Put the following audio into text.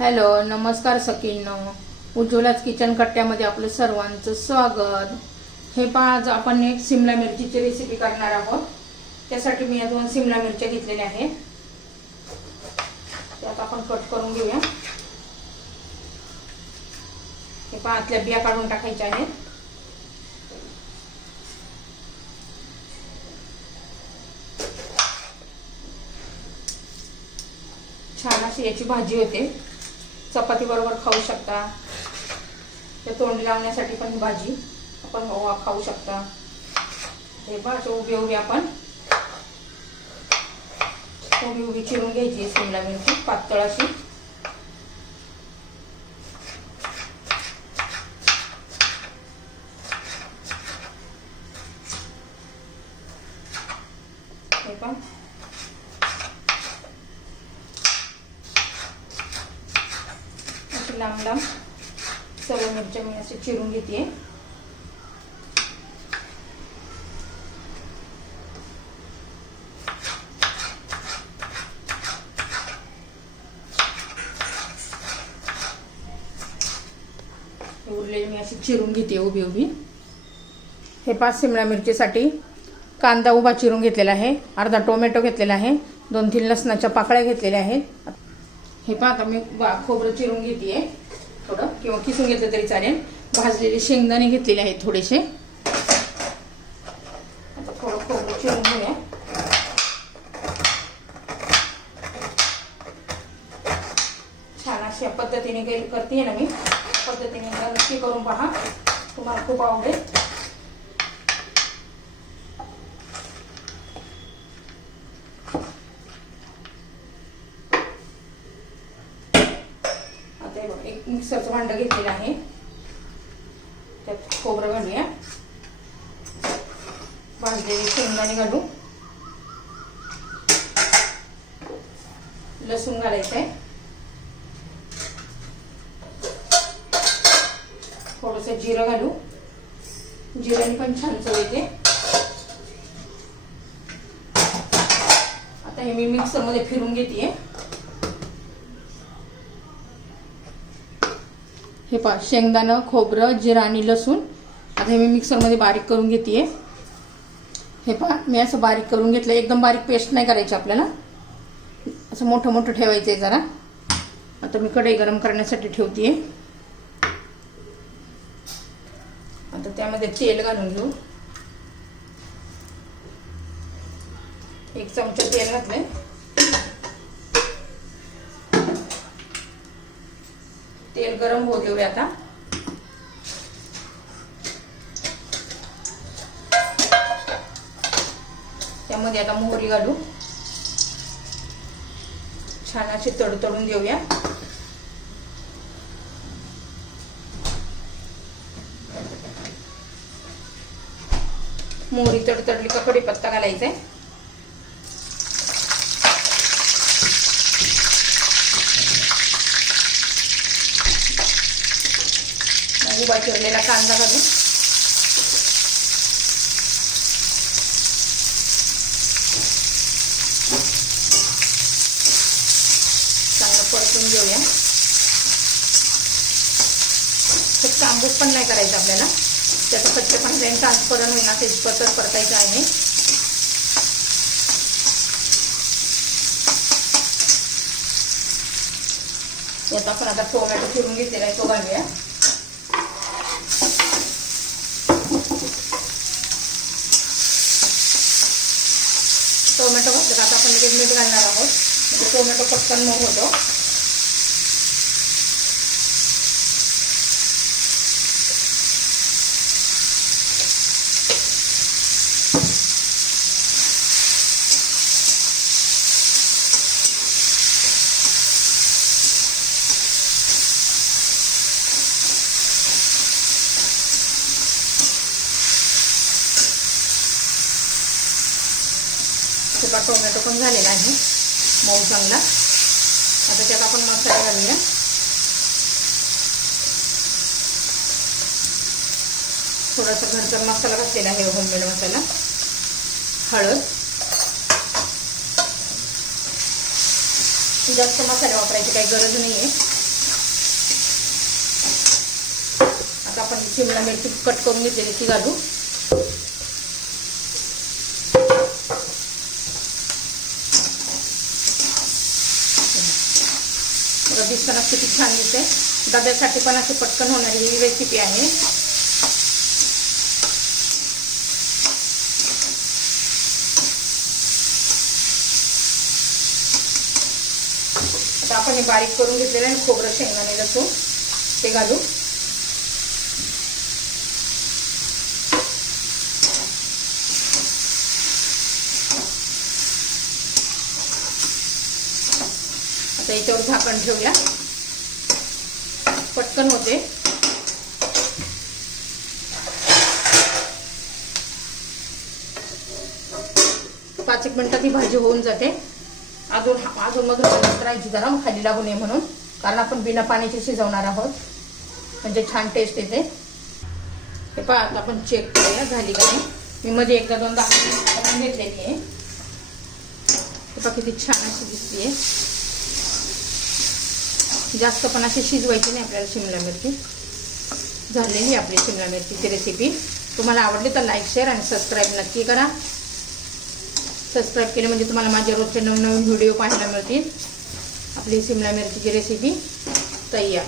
Hello नमस्कार सखींनो. उज्ज्वलाच kitchen कट्ट्यामध्ये आपलं सर्वांचं स्वागत. हे पहा आज आपण एक सिमला मिरचीची रेसिपी करणार आहोत. त्यासाठी मी या दोन सिमला मिरच्या घेतलेल्या आहेत. त्यात आपण कट करून घेऊया. हे पहा आतल्या बिया काढून टाकायच्या आहेत. छान अशी याची भाजी होते. चपाती बरोबर खाऊ शकता. त्या तोंडी लावण्यासाठी पण ही भाजी आपण खाऊ शकता. हे बघ उभी उभी आपण उभी उभी चिरून घ्यायची शिमला मिरची पातळ अशी हे पण अशी लांब लांब सर्व मिरच्या मी असे चिरून घेते उरलेली मी अशी चिरून घेते उभी उभी. हे पाच शिमला मिरचीसाठी कांदा उभा चिरून घेतलेला आहे अर्धा टोमॅटो घेतलेला आहे दोन तीन लसणाच्या पाकळ्या घेतलेल्या आहेत. हे पाहता मी बा खोबरं चिरून घेते थोडं किंवा किसून घेतलं तरी चालेल. भाजलेले शेंगदाणे घेतलेले आहेत थोडेसे. आता थोडं खोबरं चिरून घेऊया. छान अशा पद्धतीने करते ना मी. पद्धतीने नक्की करून पहा. तुम्हाला खूप आवडेल आता हे बघा एक मिक्सरचं घेतलेलं आहे. त्यात खोबरं घालूया. भाजलेले शेंगदाणे घालू. लसूण घालायचं आहे थोडस जिरं घालू. जिऱ्याने पण छान चव येते. आता हे मी मिक्सरमध्ये फिरून घेते हे पहा शेंगदाणं खोबरं जिरा आणि लसूण. आता हे मी मिक्सरमध्ये बारीक करून घेते हे पहा मी असं बारीक करून घेतलं. एकदम बारीक पेस्ट नाही करायची आपल्याला. असं मोठं मोठं ठेवायचं आहे जरा. आता मी कढई गरम करण्यासाठी ठेवते आता त्यामध्ये तेल घालून घेऊ. एक चमचा तेल घातलंय. गरम होऊ देऊया आता. त्यामध्ये आता मोहरी घालू. छान अशी तडतडून देऊया. मोहरी तडतडली का कढीपत्ता घालायचा आहे उभा चिरलेला कांदा घालू चांगलं परतून घेऊया. फक्त आंबूस पण नाही करायचं आपल्याला. त्याचं कच्चेपण जाईन ट्रान्सपरंट होईना तेजपतच परतायचं आहे. आता आपण आता टोमॅटो चिरून घेतलेला आहे तो घालूया. टोमॅटो घातलं का आता आपण लगेच मीठ घालणार आहोत. म्हणजे टोमॅटो पटकन मऊ होतो. छोटा टोमॅटो पण झालेला आहे. मऊ चांगला. आता त्यात आपण मसाला घालूया. थोडासा घरचा मसाला घातलेला आहे हो, होममेड मसाला. हळद. जास्त मसाले वापरायची काही गरज नाही आहे आता आपण शिमला मिरची कट करून घेतलेली ती घालू. बघा दिसताना किती छान दिसते. डब्यासाठी पण अशी पटकन होणारी ही रेसिपी आहे. आता आपण हे बारीक करून घेतलेलं आहे खोबरं शेंगदाणे लसूण ते घालू. आता याच्यावर झाकण ठेवूया. पटकन होते. पाच एक मिनिटात ही भाजी होऊन जाते. अजून अजून मधून करायची राहायची जरा खाली लागू नये म्हणून. कारण आपण बिना पाण्याची शिजवणार आहोत. म्हणजे छान टेस्ट येते. हे पहा आता आपण चेक करूया झाली का नाही. मी मध्ये एकदा दोनदा घेतलेली आहे. हे पहा किती छान अशी दिसते जास्त पण अशी शिजवायची नाही आपल्याला शिमला मिरची. झालेली आपली शिमला मिरचीची रेसिपी तुम्हाला आवडली तर लाईक शेअर आणि सबस्क्राईब नक्की करा. सबस्क्राईब केले म्हणजे तुम्हाला माझे रोजचे नवनवीन व्हिडिओ पाहायला मिळतील. आपली शिमला मिरचीची रेसिपी तयार.